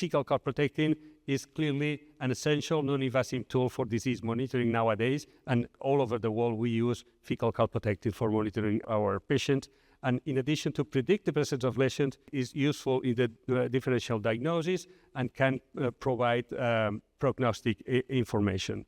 fecal calprotectin is clearly an essential non-invasive tool for disease monitoring nowadays, and all over the world we use fecal calprotectin for monitoring our patients. And in addition to predict the presence of lesions, is useful in the differential diagnosis and can provide prognostic information.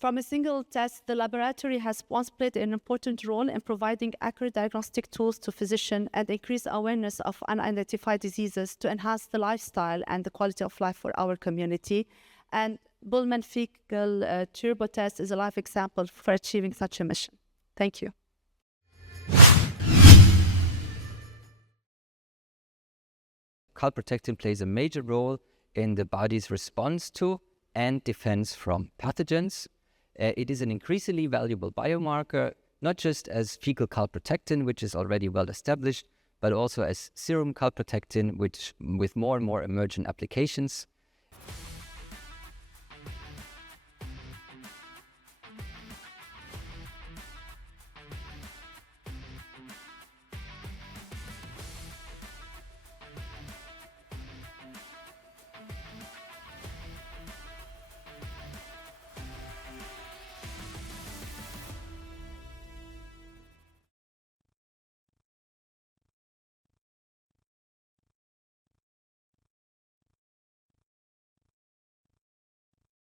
From a single test, the laboratory has once played an important role in providing accurate diagnostic tools to physicians and increase awareness of unidentified diseases to enhance the lifestyle and the quality of life for our community. And BÜHLMANN fecal turbo test is a live example for achieving such a mission. Thank you. Calprotectin plays a major role in the body's response to and defense from pathogens. It is an increasingly valuable biomarker, not just as fecal calprotectin, which is already well established, but also as serum calprotectin, which with more and more emergent applications.